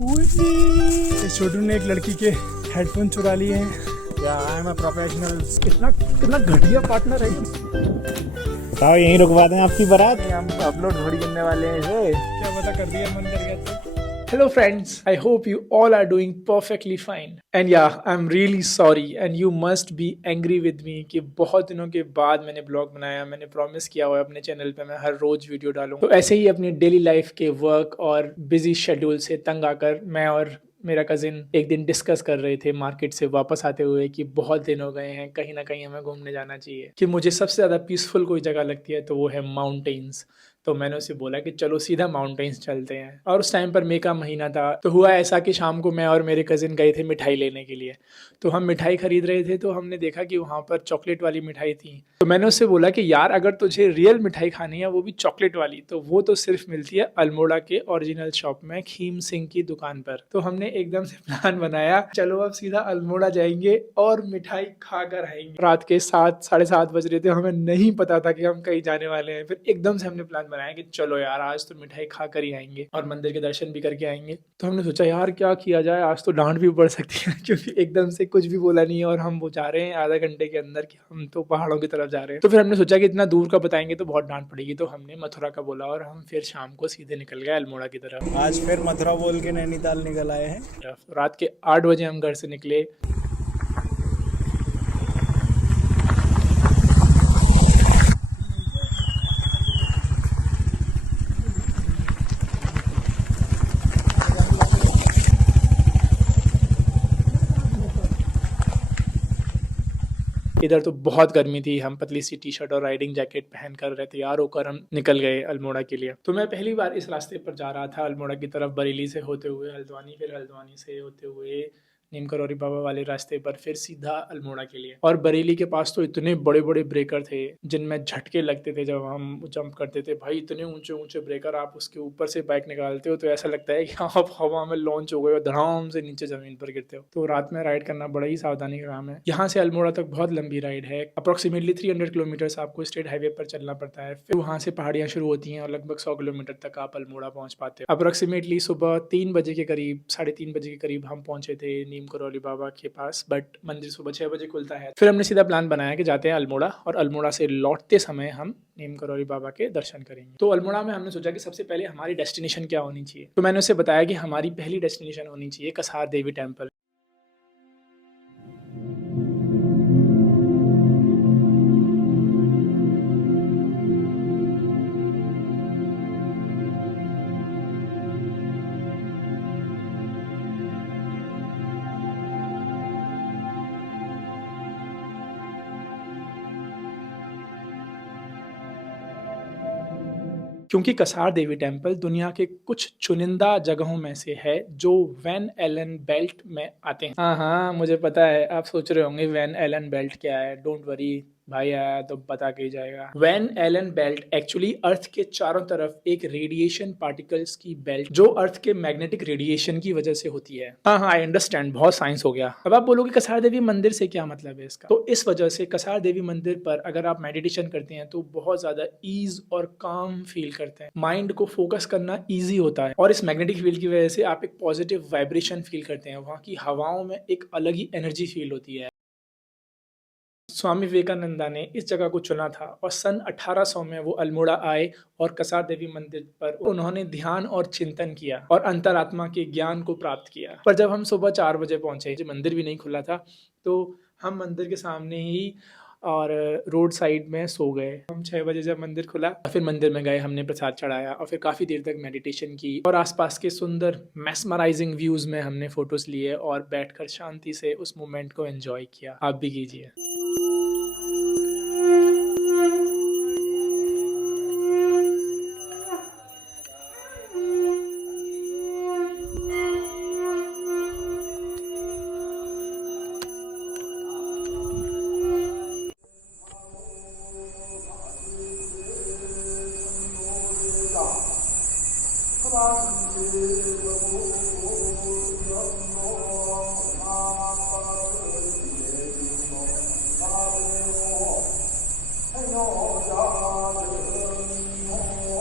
इस छोटू ने एक लड़की के हेडफोन चुरा लिए हैं। या आई एम अ प्रोफेशनल। कितना कितना घटिया पार्टनर है। तो यहीं रुकवा दें आपकी बारात। हम अपलोड थोड़ी करने वाले हैं इसे। क्या पता कर दिया मन कर गया तो। Hello friends, I hope you all are doing perfectly fine. And yeah, I'm really sorry and you must be angry with me कि बहुत दिनों के बाद मैंने ब्लॉग बनाया। मैंने प्रॉमिस किया हुआ है अपने चैनल पे मैं हर रोज वीडियो डालूं। तो ऐसे ही अपनी डेली लाइफ के वर्क और बिजी शेड्यूल से तंग आकर मैं और मेरा कजिन एक दिन डिस्कस कर रहे थे मार्केट से वापस आते हुए कि बहुत दिन हो गए हैं, कहीं ना कहीं हमें घूमने जाना चाहिए। कि मुझे सबसे ज़्यादा पीसफुल कोई जगह लगती है तो वो है माउंटेन्स। तो मैंने उसे बोला कि चलो सीधा माउंटेन्स चलते हैं। और उस टाइम पर मई का महीना था। तो हुआ ऐसा कि शाम को मैं और मेरे कजिन गए थे मिठाई लेने के लिए। तो हम मिठाई खरीद रहे थे तो हमने देखा कि वहाँ पर चॉकलेट वाली मिठाई थी। तो मैंने उससे बोला कि यार अगर तुझे रियल मिठाई खानी है वो भी चॉकलेट वाली तो वो तो सिर्फ मिलती है अल्मोड़ा के ओरिजिनल शॉप में खीम सिंह की दुकान पर। तो हमने एकदम से प्लान बनाया चलो अब सीधा अल्मोड़ा जाएंगे और मिठाई खा कर आएंगे। रात के 7-7:30 बज रहे थे। हमें नहीं पता था कि हम कहीं जाने वाले हैं। फिर एकदम से हमने प्लान बनाया कि चलो यार आज तो मिठाई खा कर ही आएंगे और मंदिर के दर्शन भी करके आएंगे। तो हमने सोचा यार क्या किया जाए, आज तो डांट भी पड़ सकती है क्योंकि एकदम से कुछ भी बोला नहीं है और हम वो जा रहे हैं आधा घंटे के अंदर कि हम तो पहाड़ों की तरफ जा रहे हैं। तो फिर हमने सोचा कि इतना दूर का बताएंगे तो बहुत डांट पड़ेगी। तो हमने मथुरा का बोला और हम फिर शाम को सीधे निकल गए अल्मोड़ा की तरफ। आज फिर मथुरा बोल के नैनीताल निकल आए हैं। रात के 8 बजे हम घर से निकले। इधर तो बहुत गर्मी थी। हम पतली सी टी शर्ट और राइडिंग जैकेट पहन कर रहे तैयार होकर हम निकल गए अल्मोड़ा के लिए। तो मैं पहली बार इस रास्ते पर जा रहा था अल्मोड़ा की तरफ, बरेली से होते हुए हल्द्वानी, फिर हल्द्वानी से होते हुए नीम करौरी बाबा वाले रास्ते पर फिर सीधा अल्मोड़ा के लिए। और बरेली के पास तो इतने बड़े बड़े ब्रेकर थे जिनमें झटके लगते थे जब हम जंप करते थे। भाई इतने ऊंचे ऊंचे ब्रेकर, आप उसके ऊपर से बाइक निकालते हो तो ऐसा लगता है कि आप हवा में लॉन्च हो गए और धड़ाम से नीचे जमीन पर गिरते हो। तो रात में राइड करना बड़ा ही सावधानी का काम है। यहाँ से अल्मोड़ा तक बहुत लंबी राइड है। अप्रोक्सीमेटली 300 किलोमीटर आपको स्टेट हाईवे पर चलना पड़ता है। फिर वहाँ से पहाड़ियाँ शुरू होती हैं और लगभग 100 किलोमीटर तक आप अल्मोड़ा पहुँच पाते हो। अप्रोक्सीमेटली सुबह 3 बजे के करीब, 3:30 बजे के करीब हम पहुंचे थे नीम करौली बाबा के पास। बट मंदिर सुबह 6 बजे खुलता है। फिर हमने सीधा प्लान बनाया कि जाते हैं अल्मोड़ा और अल्मोड़ा से लौटते समय हम नीम करौली बाबा के दर्शन करेंगे। तो अल्मोड़ा में हमने सोचा कि सबसे पहले हमारी डेस्टिनेशन क्या होनी चाहिए। तो मैंने उसे बताया कि हमारी पहली डेस्टिनेशन होनी चाहिए कसार देवी टेम्पल। क्योंकि कसार देवी टेम्पल दुनिया के कुछ चुनिंदा जगहों में से है जो वैन एलन बेल्ट में आते हैं। हाँ, मुझे पता है आप सोच रहे होंगे वैन एलन बेल्ट क्या है। डोंट वरी भाई, आया तो बता के ही जाएगा। वैन एलन बेल्ट एक्चुअली अर्थ के चारों तरफ एक रेडिएशन पार्टिकल्स की बेल्ट जो अर्थ के मैग्नेटिक रेडिएशन की वजह से होती है। हाँ, आई अंडरस्टैंड, बहुत साइंस हो गया। अब आप बोलोगे कसार देवी मंदिर से क्या मतलब है इसका। तो इस वजह से कसार देवी मंदिर पर अगर आप मेडिटेशन करते हैं तो बहुत ज्यादा ईज और काम फील करते हैं। माइंड को फोकस करना ईजी होता है और इस मैग्नेटिक फील्ड की वजह से आप एक पॉजिटिव वाइब्रेशन फील करते हैं। वहाँ की हवाओं में एक अलग ही एनर्जी फील होती है। स्वामी विवेकानंदा ने इस जगह को चुना था और सन 1800 में वो अल्मोड़ा आए और कसार देवी मंदिर पर उन्होंने ध्यान और चिंतन किया और अंतरात्मा के ज्ञान को प्राप्त किया। पर जब हम सुबह 4 बजे पहुंचे, मंदिर भी नहीं खुला था, तो हम मंदिर के सामने ही और रोड साइड में सो गए। हम 6 बजे जब मंदिर खुला फिर मंदिर में गए, हमने प्रसाद चढ़ाया और फिर काफ़ी देर तक मेडिटेशन की और आसपास के सुंदर मैस्मराइजिंग व्यूज़ में हमने फोटोज लिए और बैठकर शांति से उस मोमेंट को एंजॉय किया। आप भी कीजिए।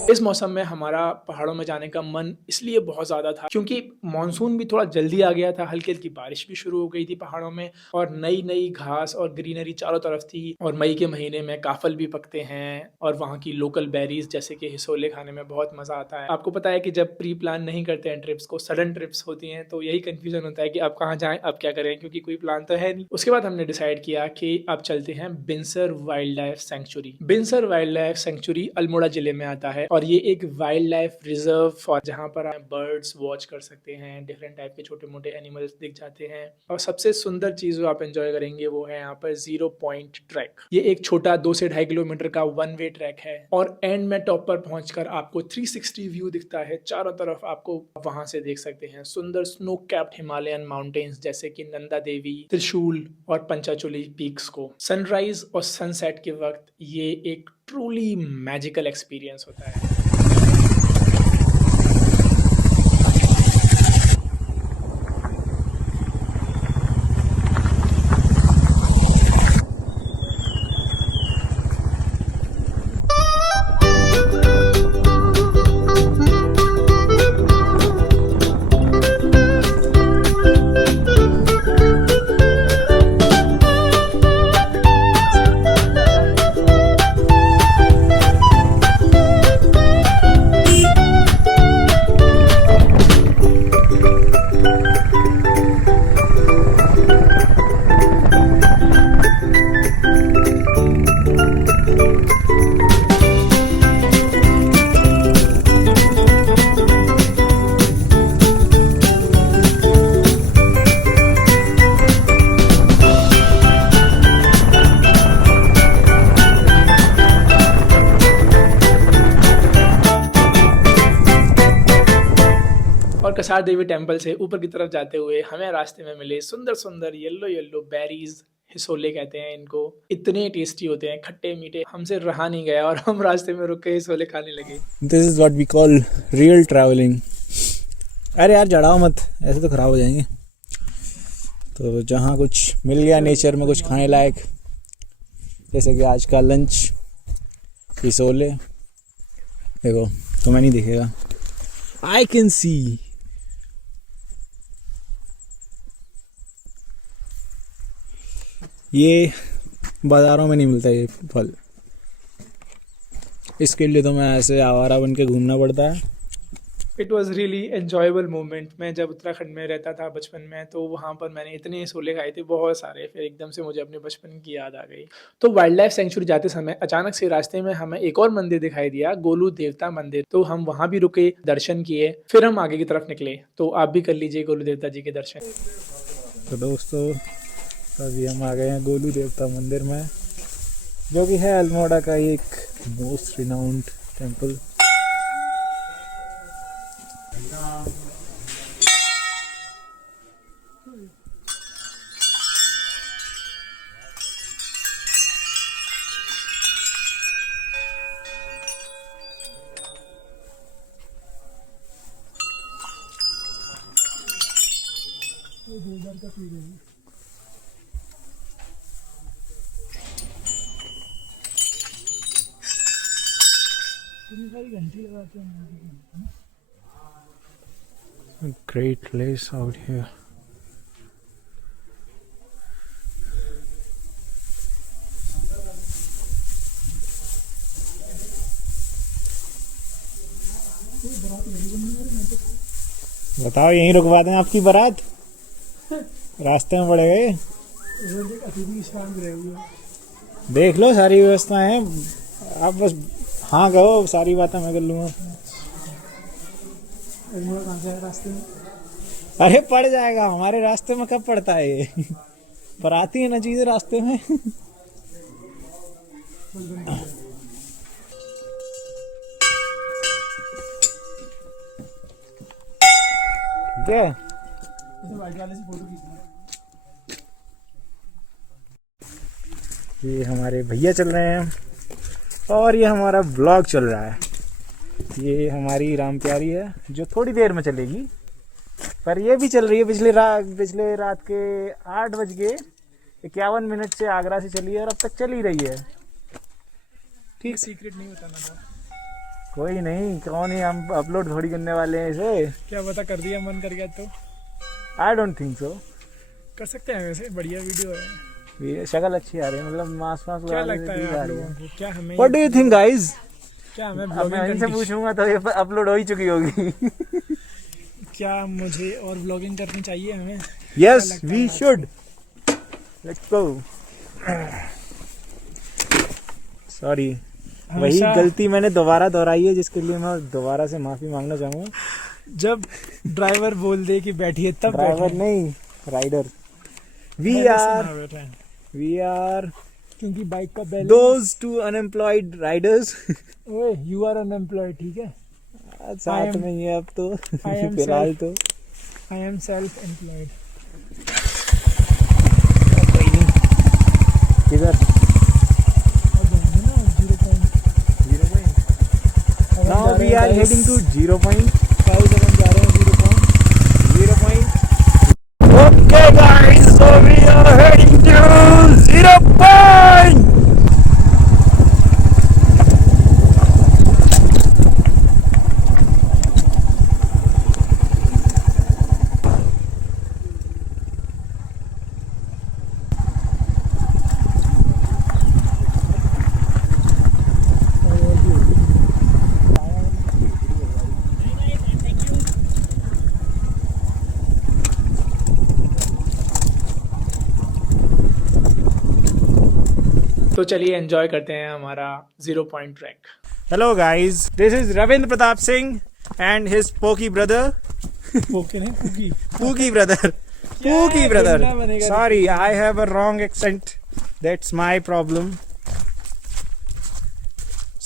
इस मौसम में हमारा पहाड़ों में जाने का मन इसलिए बहुत ज़्यादा था क्योंकि मानसून भी थोड़ा जल्दी आ गया था, हल्की हल्की बारिश भी शुरू हो गई थी पहाड़ों में और नई नई घास और ग्रीनरी चारों तरफ थी। और मई के महीने में काफल भी पकते हैं और वहाँ की लोकल बेरीज जैसे कि हिसोले खाने में बहुत मजा आता है। आपको पता है कि जब प्री प्लान नहीं करते हैं ट्रिप्स को, सडन ट्रिप्स होती हैं, तो यही कंफ्यूजन होता है कि अब कहाँ जाएं, अब क्या करें, क्योंकि कोई प्लान तो है नहीं। उसके बाद हमने डिसाइड किया कि अब चलते हैं बिनसर वाइल्ड लाइफ सेंचुरी। बिनसर वाइल्ड लाइफ सेंचुरी अल्मोड़ा जिले में आता है और ये एक वाइल्ड लाइफ रिजर्व और जहाँ पर आप बर्ड्स वॉच कर सकते हैं, डिफरेंट टाइप के छोटे मोटे एनिमल्स दिख जाते हैं। और सबसे सुंदर चीज जो आप एंजॉय करेंगे वो है यहाँ पर 0 पॉइंट ट्रैक। ये एक छोटा 2 से 2.5 किलोमीटर का 1 वे ट्रैक है और एंड में टॉप पर पहुंचकर आपको 360 व्यू दिखता है चारों तरफ। आपको वहां से देख सकते हैं सुंदर स्नो कैप्ड हिमालयन माउंटेन्स जैसे कि नंदा देवी, त्रिशूल और पंचाचोली पीक्स को। सनराइज और सनसेट के वक्त ये एक ट्रूली मैजिकल एक्सपीरियंस होता है। और कसार देवी टेम्पल से ऊपर की तरफ जाते हुए हमें रास्ते में मिले सुंदर सुंदर येलो येलो बेरीज, हिसोले कहते हैं इनको। इतने टेस्टी होते हैं, खट्टे मीठे, हमसे रहा नहीं गया और हम रास्ते में रुक के हिसोले खाने लगे। This is what we call real travelling. अरे यार जड़ाओ मत, ऐसे तो खराब हो जाएंगे। तो जहाँ कुछ मिल गया नेचर में कुछ खाने लायक, जैसे कि आज का लंच हिसोले, देखो तुम्हें नहीं दिखेगा, आई कैन सी। ये बाज़ारों में नहीं मिलता ये फल, इसके लिए तो मैं ऐसे आवारा बन के घूमना पड़ता है। It was really enjoyable moment. मैं जब उत्तराखंड में रहता था बचपन में, तो वहाँ पर मैंने इतने हिसोले खाए थे, बहुत सारे, फिर एकदम से मुझे अपने बचपन की याद आ गई। तो वाइल्ड लाइफ सेंचुरी जाते समय अचानक से रास्ते में हमें एक और मंदिर दिखाई दिया, गोलू देवता मंदिर। तो हम वहाँ भी रुके, दर्शन किए, फिर हम आगे की तरफ निकले। तो आप भी कर लीजिए गोलू देवता जी के दर्शन। तो दोस्तों अभी हम आ गए हैं गोलू देवता मंदिर में, जो कि है अल्मोड़ा का एक most renowned temple. Great place out here. बताओ यहीं रुकवा दें आपकी बारात, रास्ते में पड़ गए। देख लो सारी व्यवस्था है, आप बस हाँ कहो, सारी बातें मैं कर लूँगा। रास्ते में अरे पड़ जाएगा, हमारे रास्ते में कब पड़ता है ये पर आती है ना चीजें रास्ते में। ठीक है, ये हमारे भैया चल रहे हैं और ये हमारा ब्लॉग चल रहा है। ये हमारी राम प्यारी है जो थोड़ी देर में चलेगी, पर ये भी चल रही है। पिछले रात के 8:51 से आगरा से चली है और अब तक चल ही रही है। ठीक, सीक्रेट नहीं बताना था। कोई नहीं, कौन ही हम अपलोड थोड़ी करने वाले हैं इसे। क्या पता कर दिया मन कर गया तो। I don't think so. कर सकते हैं, वैसे बढ़िया वीडियो है। ये शक्ल अच्छी आ रही है, मतलब मास मास क्या लगता है आप लोगों को, क्या हमें what do you think guys? क्या हमें अब ब्लॉगिंग मैं इनसे करनी, पूछूंगा तो ये अपलोड हो ही चुकी होगी। क्या मुझे और ब्लॉगिंग करनी चाहिए हमें? Yes we should, let's go. Sorry, वही हमेशा गलती मैंने दोबारा दोहराई है, जिसके लिए मैं दोबारा से माफी मांगना चाहूंगा। जब ड्राइवर बोल दे कि बैठिए तब ड्राइवर बैठे। नहीं, राइडर। वी पहले से आर ना बैठे हैं, वी आर क्योंकि बाइक का balance. Those two unemployed Riders. ओए यू आर अनएम्प्लॉयड, ठीक है। साथ में ही है अब तो, I am फिलहाल तो आई एम सेल्फ एम्प्लॉयड। किधर। Now we are heading to 0.5. अपन जा रहे हैं 0.0. Okay guys, so we are heading to 0 point. तो चलिए एंजॉय करते हैं हमारा 0 point track. Hello guys, this is Ravindra Pratap Singh and his Pookie brother. Okay नहीं cookie. Pookie brother. Pookie Yeah, brother. गंदा बनेगा। Sorry, I have a wrong accent. That's my problem.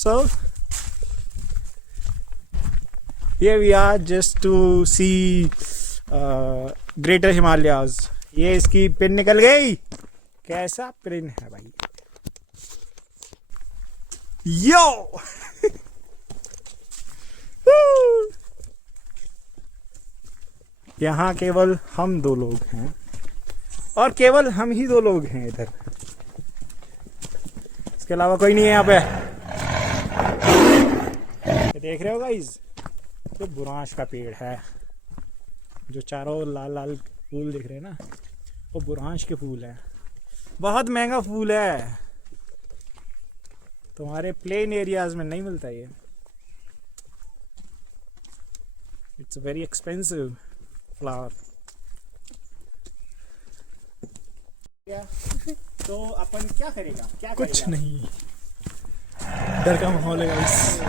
So here we are just to see Greater Himalayas. ये इसकी pin निकल गई। कैसा pin है भाई? यो यहाँ केवल हम दो लोग हैं, और केवल हम ही दो लोग हैं इधर, इसके अलावा कोई नहीं है यहाँ पे। ये देख रहे हो गाइस, ये बुरांश का पेड़ है, जो चारों लाल लाल फूल दिख रहे हैं ना, वो बुरांश के फूल हैं। बहुत महंगा फूल है, तुम्हारे प्लेन एरियाज में नहीं मिलता ये। It's a very expensive flower. तो अपन क्या करेगा, क्या कुछ करेगा? नहीं, डर का माहौल है गाइस,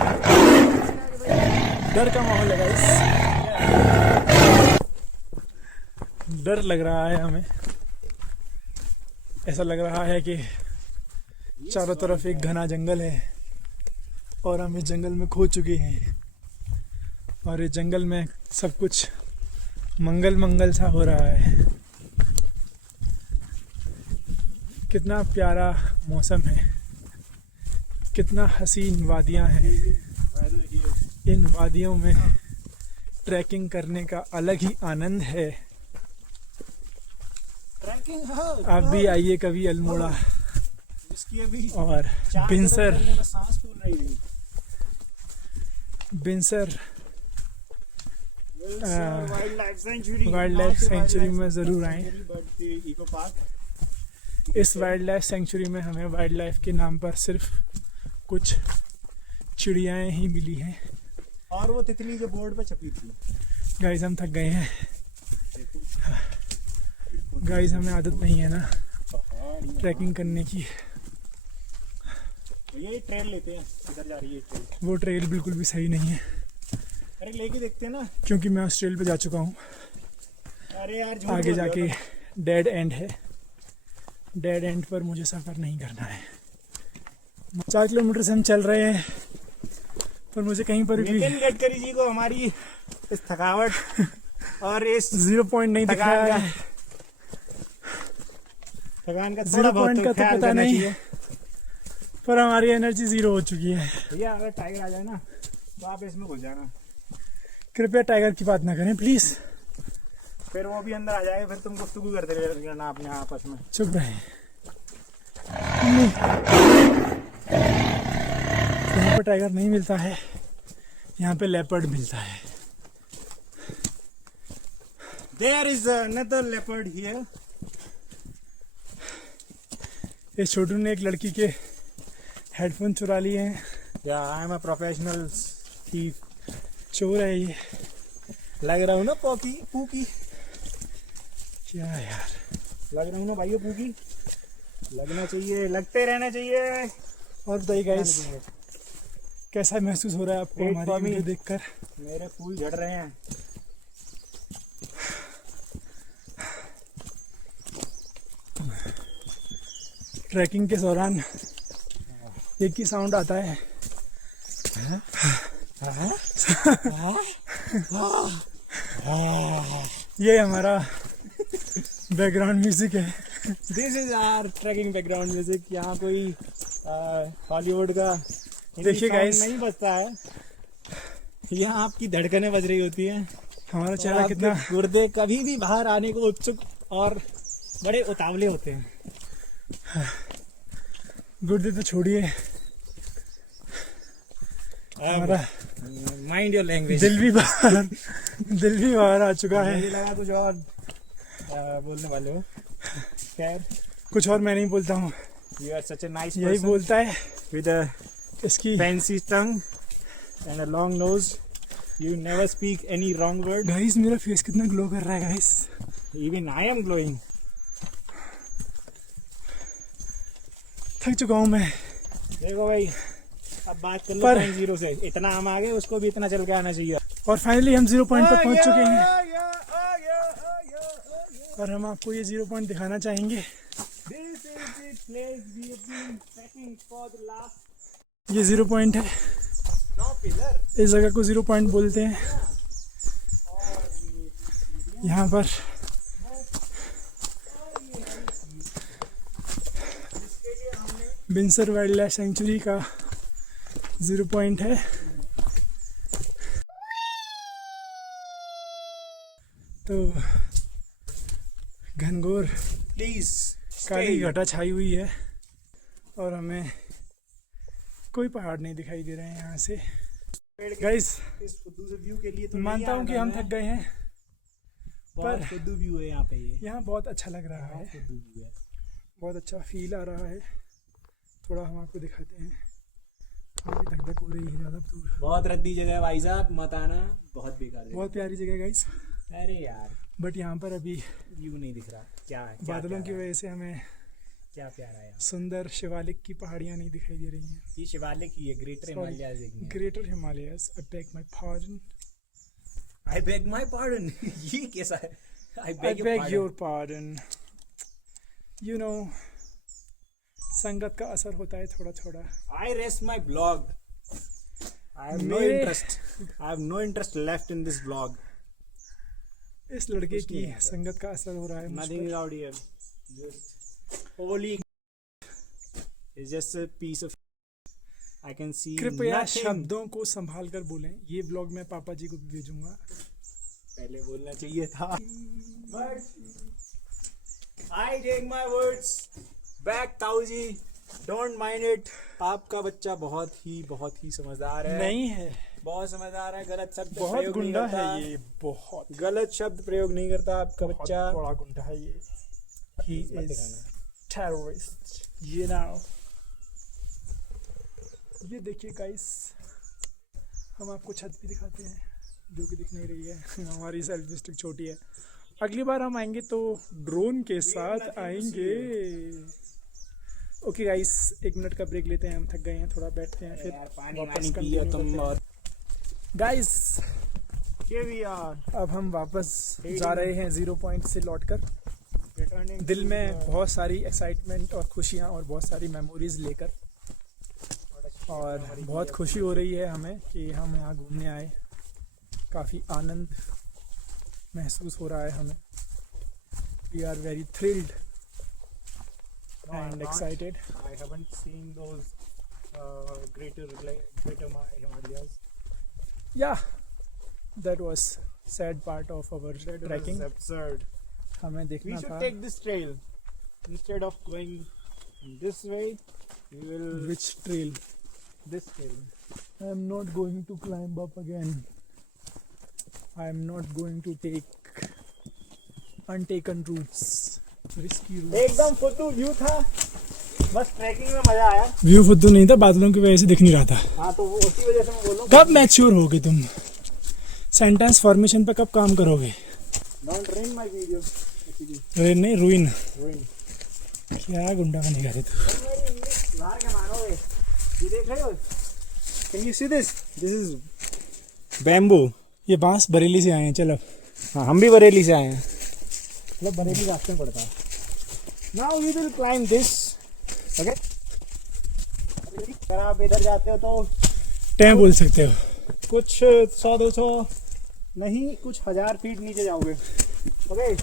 डर का माहौल है गाइस। डर लग रहा है हमें, ऐसा लग रहा है कि चारों तरफ एक घना जंगल है और हम इस जंगल में खो चुके हैं, और इस जंगल में सब कुछ मंगल मंगल सा हो रहा है। कितना प्यारा मौसम है, कितना हसीन वादियां हैं। इन वादियों में ट्रैकिंग करने का अलग ही आनंद है। आप भी आइए कभी अल्मोड़ा और बिनसर वाइल्ड लाइफ सेंचुरी में ज़रूर आएं। इस वाइल्ड लाइफ सेंचुरी में हमें वाइल्ड लाइफ के नाम पर सिर्फ कुछ चिड़ियाएं ही मिली हैं, और वो तितली जो बोर्ड पे छपी थी। गाइस हम थक गए हैं गाइस, हमें आदत नहीं है ना ट्रैकिंग करने की। ये ट्रेल लेते हैं, इधर जा रही है ट्रेल। वो ट्रेल बिल्कुल भी सही नहीं है, अरे लेके देखते हैं ना। क्योंकि मैं उस ट्रेल पे जा चुका हूँ। अरे यार झूठ आगे बोल रहे हो जाके ना। डेड एंड है, डेड एंड पर मुझे सफ़र नहीं करना है। 4 किलोमीटर से हम चल रहे हैं, पर मुझे कहीं पर भी नितिन गडकरी जी को हमारी इस थकावट और इस 0 पॉइंट नहीं दिख थकान रहा का है। थकान का 0 थोड़ा बहुत पॉइंट का तो तो ख्याल पता करना नहीं, चाहिए। पर हमारी एनर्जी 0 हो चुकी है। भैया अगर टाइगर आ जाए ना तो आप इसमें घुस जाना, कृपया टाइगर की बात ना करें प्लीज। फिर वो भी अंदर आ जाएगा, फिर तुम गुफ्तगू करते रहना अपने आपस में। चुप रहे। यहाँ पर टाइगर नहीं मिलता है, यहाँ पे लेपर्ड मिलता है। There is another leopard here. इस छोटू ने एक लड़की के हेडफोन चुरा लिए हैं। Yeah, I am a professional thief. चोर है ये। लग रहा हूँ ना पूकी? क्या यार, लग रहा हूँ ना भाइयों पूकी? लगना चाहिए, लगते रहना चाहिए। और बताइए गाइस, कैसा महसूस हो रहा है आपको Wait हमारी for me. वीडियो देखकर? मेरे फूल झड़ रहे हैं। ट्रैकिंग के दौरान एक ही साउंड आता है। ये हमारा बैकग्राउंड म्यूजिक है। This is our trekking background music. यहाँ कोई हॉलीवुड का देखिए guys, नहीं बजता है, यहाँ आपकी धड़कनें बज रही होती हैं। हमारा चेहरा कितना गुर्दे कभी भी बाहर आने को उत्सुक और बड़े उतावले होते हैं। गुर्दे तो छोड़िए, हमारा माइंड योर लैंग्वेज। दिल भी बाहर आ चुका है। मुझे लगा कुछ और बोलने वाले हो। खैर, कुछ और मैं नहीं बोलता हूँ, you are such a nice यही बोलता है। विद अ इसकी fancy tongue and a long nose. You never speak any wrong word. Guys, मेरा फेस कितना ग्लो कर रहा है guys. Even I am glowing. थक चुका हूँ मैं। देखो भाई, अब बात कर लो पर- 0 से। इतना हम आगे, उसको भी इतना चल के आना चाहिए। और फाइनली हम 0 पॉइंट पर पहुँच चुके हैं, और हम आपको ये 0 पॉइंट दिखाना चाहेंगे। This is the place we have been trekking for the last. ये 0 पॉइंट है। No pillar. इस जगह को 0 पॉइंट बोलते हैं। यहाँ पर बिनसर वाइल्ड लाइफ सेंचुरी का 0 पॉइंट है। तो घनघोर Please. काली घटा छाई हुई है, और हमें कोई पहाड़ नहीं दिखाई दे रहे हैं यहाँ से। गाइस, इस दूसरे व्यू के लिए तो मानता हूँ कि हम थक गए हैं, पर खुद व्यू है यहाँ पे। ये यहाँ बहुत अच्छा लग रहा है, खुद व्यू है। बहुत अच्छा फील आ रहा है। थोड़ा हम आपको दिखाते हैं। हमारी धक धक हो रही है ज़्यादा दूर। बहुत रद्दी जगह है भाई साहब, मत आना। बहुत बेकार जगह। बहुत प्यारी जगह गाइस, अरे यार, बट यहाँ पर अभी व्यू नहीं दिख रहा। क्या बादलों की प्यारा है? वजह से हमें क्या प्यारा है यहाँ। सुंदर शिवालिक की पहाड़ियाँ नहीं दिखाई दे रही हैं। ये शिवालिक की है, ग्रेटर हिमालयाज देखनी है। Greater Himalayas, I beg my pardon. I beg my pardon. ये कैसा है? I I beg beg your pardon. You know, संगत का असर होता है थोड़ा थोड़ा। I rest my blog. I have no मेरे- interest. I have no interest left in this vlog. इस लड़के कुछ की नहीं है। संगत का असर हो रहा है मुझ Nothing पर। is out here. Just holy. It's just a piece of. I can see कृपया nothing. शब्दों को संभाल कर बोलें। ये व्लॉग मैं पापा जी को भी भेजूंगा। पहले बोलना चाहिए था। But I take my words back, ताऊजी. Don't mind it. आपका बच्चा बहुत ही समझदार है। नहीं है, बहुत समझदार है। गलत शब्द बहुत प्रयोग नहीं गुंडा करता। है ये, बहुत गलत शब्द प्रयोग नहीं करता आपका बहुत बच्चा। बड़ा गुंडा है ये। He मत is दिखाना। terrorist, you know. ये देखिए गाइस, हम आपको छत भी दिखाते हैं, जो कि दिख नहीं रही है। हमारी सेल्फी स्टिक छोटी है। अगली बार हम आएंगे तो ड्रोन के साथ आएंगे। ओके गाइस, 1 मिनट का ब्रेक लेते हैं, हम थक गए हैं, थोड़ा बैठते हैं, फिर यार पानी वापस वानी continue पिया तुम। करते और हैं। Guys, Here we are. अब हम वापस जा रहे हैं 0 पॉइंट से लौटकर, Returning दिल to में the- बहुत सारी एक्साइटमेंट और खुशियाँ और बहुत सारी मेमोरीज लेकर। और बहुत खुशी हो रही है हमें कि हम यहाँ घूमने आए। काफ़ी आनंद महसूस हो रहा है हमें। We are very thrilled No, I'm and not. Excited. I haven't seen those greater Himalayas. या that was sad part of our That trekking. was absurd. हमें We देखना should था take this trail instead of going this way. We will which trail. this trail. I am not going to climb up again. I am not going to take untaken routes, risky routes. एकदम फुद्दू view था, बस trekking में मजा आया। View फुद्दू नहीं था, बादलों की वजह से दिख नहीं रहा था। हाँ तो वो उसी वजह से मैं बोल रहा हूँ। कब मैच्योर होगे तुम? सेंटेंस फॉर्मेशन पे कब काम करोगे? Don't ruin my video. Rain नहीं, रुइन। Ruin. क्या गुंडा बनेगा रे तू? बाहर क्या मारोगे? ये देख रहे हो? Can you see this? This is bamboo. ये बांस बरेली से आए हैं। चलो, हाँ हम भी बरेली से आए हैं, मतलब बरेली रास्ते में पड़ता है। Now we will climb this. Okay? अगर आप इधर जाते हो तो टैं बोल सकते हो। कुछ 100-200 नहीं, कुछ 1000 फीट नीचे जाओगे। Okay,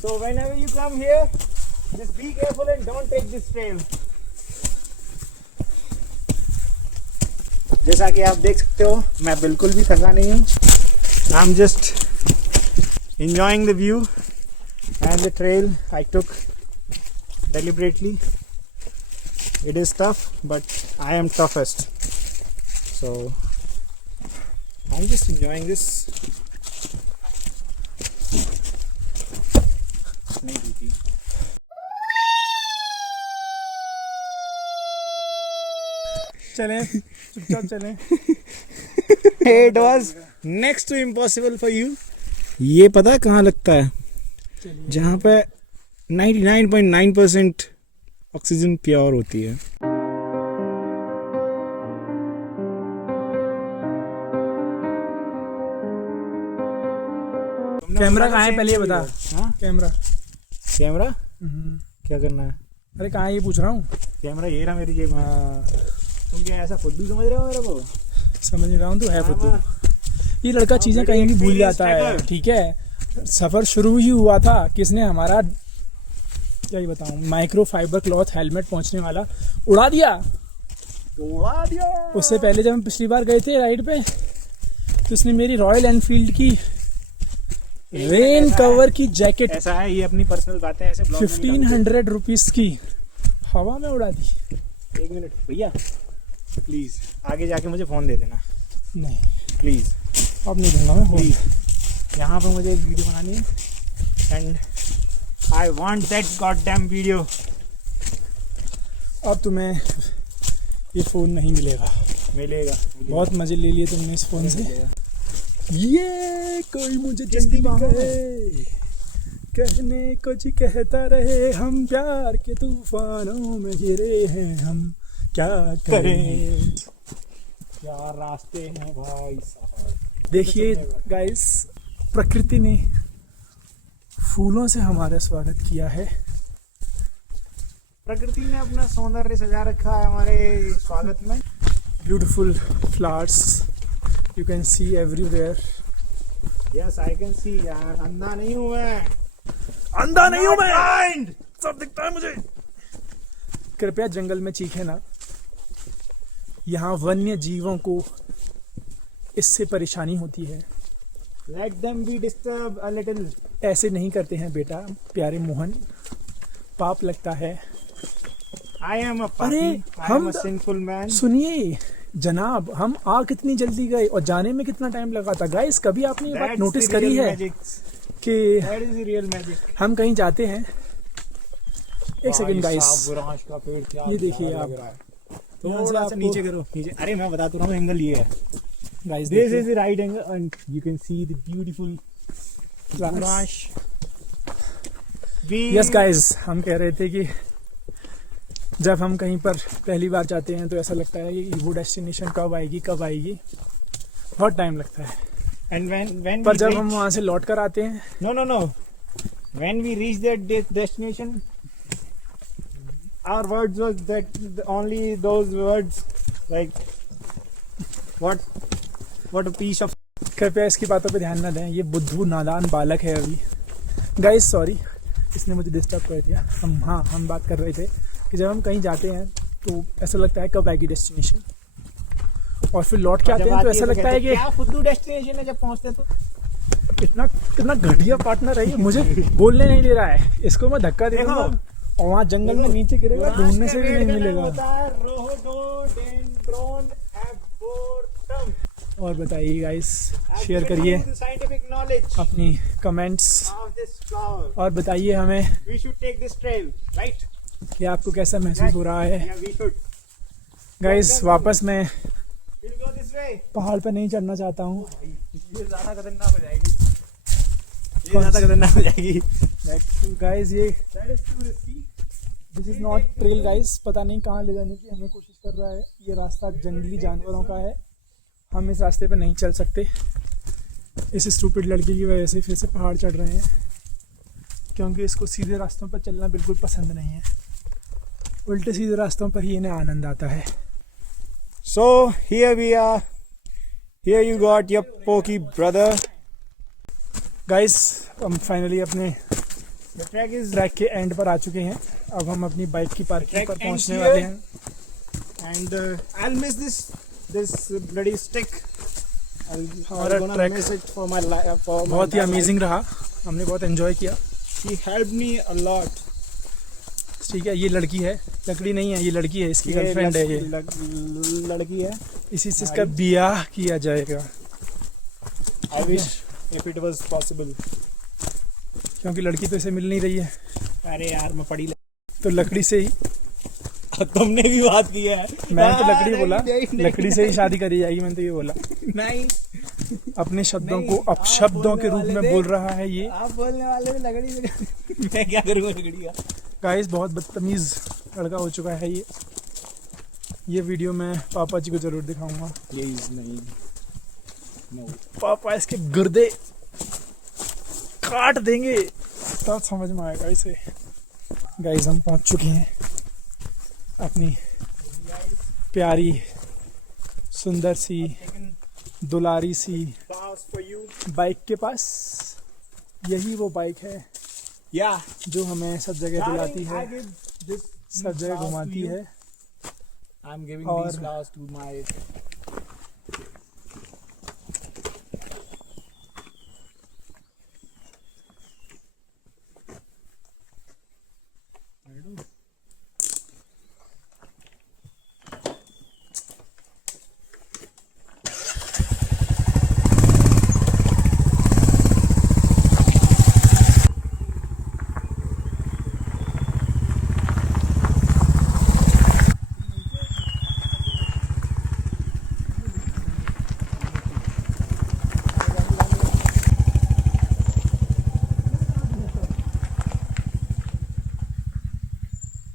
so whenever you come here, just be careful and don't take this trail. जैसा कि आप देख सकते हो, मैं बिल्कुल भी थका नहीं हूँ। I'm just enjoying the view and the trail I took deliberately. It is tough, but I am toughest. So I'm just enjoying this. नहीं बीती। चलें, चुपचाप चलें। It was next to impossible for you. ये पता है कहाँ लगता है? जहाँ पे 99.9% ऑक्सीजन प्योर होती है। कैमरा कहाँ है पहले ये बता। हाँ, कैमरा कैमरा क्या करना है? अरे कहाँ है ये पूछ रहा हूँ। कैमरा ये रहा मेरी जेब में। हाँ, तुम क्या ऐसा फुद्दू समझ रहे हो मेरे को? समझ नहीं रहा हूँ, तू है फुद्दू। ये लड़का चीजें कहीं भी भूल जाता है, ठीक है। सफर शुरू ही हुआ था, किसने हमारा क्या ही बताऊँ, माइक्रो फाइबर क्लॉथ हेलमेट पहुंचने वाला उड़ा दिया। उड़ा दिया। उससे पहले जब हम पिछली बार गए थे राइड पे, तो उसने मेरी रॉयल एनफील्ड की रेन कवर की जैकेट ऐसा है, ये अपनी पर्सनल बातें ऐसे ब्लॉग में 1500 रुपीज की हवा में उड़ा दी। 1 मिनट भैया, प्लीज आगे जाके मुझे फोन दे देना, नहीं प्लीज अब नहीं दूंगा मैं फोन। प्लीज। यहाँ पे मुझे एक वीडियो बनानी है and I want that goddamn video. अब तुम्हें ये फोन नहीं मिलेगा। मिलेगा। बहुत मजे ले लिए तुमने इस फोन से। मिलेगा। ये कोई मुझे किसकी जल्दी बाहों में? कहे, कहने को जी कहता रहे, हम प्यार के तूफानों में गिरे हैं, हम क्या करें। क्या रास्ते हैं भाई साहब। देखिए गाइस, प्रकृति ने फूलों से हमारा स्वागत किया है। प्रकृति ने अपना सौंदर्य सजा रखा है हमारे स्वागत में। Beautiful flowers you can see everywhere. Yes I can see यार, अंधा नहीं हूँ मैं। अंधा नहीं हूं मैं, Blind! सब दिखता है मुझे। कृपया जंगल में चीखे ना, यहाँ वन्य जीवों को इससे परेशानी होती है। Let them be disturbed a little. ऐसे नहीं करते हैं बेटा, प्यारे मोहन, पाप लगता है। I am a अरे, puppy. I am हम a sinful man. सुनिए जनाब, हम आ कितनी जल्दी गए और जाने में कितना टाइम लगा था। गाइस, कभी आपने ये बात That's नोटिस the करी real है magic. कि That is the real magic. हम कहीं जाते हैं, एक सेकंड भाई गाइस, साहब, बुरांश का पेड़ क्या ये देखिए प्यारा आप। लग रहा है। यहाँ से थोड़ा सा आपको- नीचे करो, नीचे। अरे मैं बता तो रहा हूँ, एंगल ये है। Guys This is the right angle and you can see the beautiful Plants. बुरांश। यस गाइस, हम कह रहे थे कि जब हम कहीं पर पहली बार जाते हैं तो ऐसा लगता है कि वो डेस्टिनेशन कब आएगी कब आएगी, बहुत टाइम लगता है। And when पर we जब reach- हम वहाँ से लौट कर आते हैं, No. When we reached that destination, our words was that only those words like what a piece of कृपया इसकी बातों पे ध्यान न दें। ये बुद्धू नादान बालक है अभी। गाइस सॉरी, इसने मुझे डिस्टर्ब कर दिया। हम बात कर रहे थे कि जब हम कहीं जाते हैं तो ऐसा लगता है कब आएगी डेस्टिनेशन, और फिर लौट के आते हैं तो ऐसा लगता है कि क्या फुद्दू डेस्टिनेशन है। जब पहुंचते तो कितना घटिया पार्टनर है ये, मुझे बोलने नहीं दे रहा है। इसको मैं धक्का दे दूंगा और वहाँ जंगल में नीचे गिरेगा, ढूंढने से भी नहीं मिलेगा। और बताइए गाइस, शेयर करिए साइंटिफिक नॉलेज अपनी कमेंट्स ऑफ दिस फ्लावर। और बताइए हमें we should take this trail, right? कि आपको कैसा महसूस हो रहा है। या वी शुड गाइस वापस मैं विल गो दिस वे। पहाड़ पे नहीं चढ़ना चाहता हूँ। ये ज्यादा खतरनाक हो जाएगी, ये ज्यादा खतरनाक हो जाएगी। गाइस ये that is to risky. This is not trail guys, पता नहीं कहाँ ले जाने की हमें कोशिश कर रहा है। ये रास्ता जंगली जानवरों का है, हम इस रास्ते पे नहीं चल सकते। इस स्टूपिड लड़के की वजह से फिर से पहाड़ चढ़ रहे हैं, क्योंकि इसको सीधे रास्तों पर चलना बिल्कुल पसंद नहीं है। उल्टे सीधे रास्तों पर ही इन्हें आनंद आता है। So here we are. Here you got your pokey brother. Guys हम फाइनली अपने The track is ट्रैक के एंड पर आ चुके हैं। अब हम अपनी बाइक की पार्किंग पर Track पहुंचने ends वाले here. हैं। and I'll miss this bloody stick. हमारा I'm gonna track miss it for my life. For my बहुत ही life. अमेजिंग रहा, हमने बहुत एंजॉय किया। She helped me a lot. ठीक है, ये लड़की है, लकड़ी नहीं है, ये लड़की है, इसकी गर्लफ्रेंड है। ये लड़की है। इसी से इसका ब्याह किया जाएगा, I wish if it was possible. क्योंकि लड़की तो इसे मिल नहीं रही है। अरे यार मैं पढ़ी तो लकड़ी से ही, तुमने भी बात की है। मैंने तो लकड़ी नहीं, बोला, नहीं, लकड़ी से ही शादी करी जाएगी, मैंने तो ये बोला। नहीं, अपने शब्दों नहीं, को आप अपशब्दों के बोलने रूप में वाले बोल रहा है ये। आप बोलने वाले में लकड़ी से मैं क्या करूँगा लकड़ी का। गाइस बहुत बदतमीज लड़का हो चुका है ये। ये वीडियो मैं पापा जी को जरूर दिखाऊंगा। प्लीज नहीं, नो। पापा इसके गुर्दे काट देंगे तब समझ में आएगा इसे। गाइस हम पहुंच चुके हैं अपनी प्यारी सुंदर सी दुलारी सी बाइक के पास। यही वो बाइक है या जो हमें सब जगह दिलाती है, सब जगह घुमाती है। आई एम गिविंग और- these flowers to my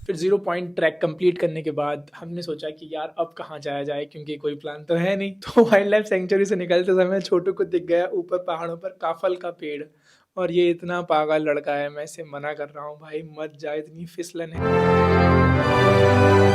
फिर 0 पॉइंट ट्रैक कंप्लीट करने के बाद हमने सोचा कि यार अब कहाँ जाया जाए, क्योंकि कोई प्लान तो है नहीं। तो वाइल्ड लाइफ सेंचुरी से निकलते समय छोटू को दिख गया ऊपर पहाड़ों पर काफल का पेड़, और ये इतना पागल लड़का है, मैं इसे मना कर रहा हूँ भाई मत जा, इतनी फिसलन है।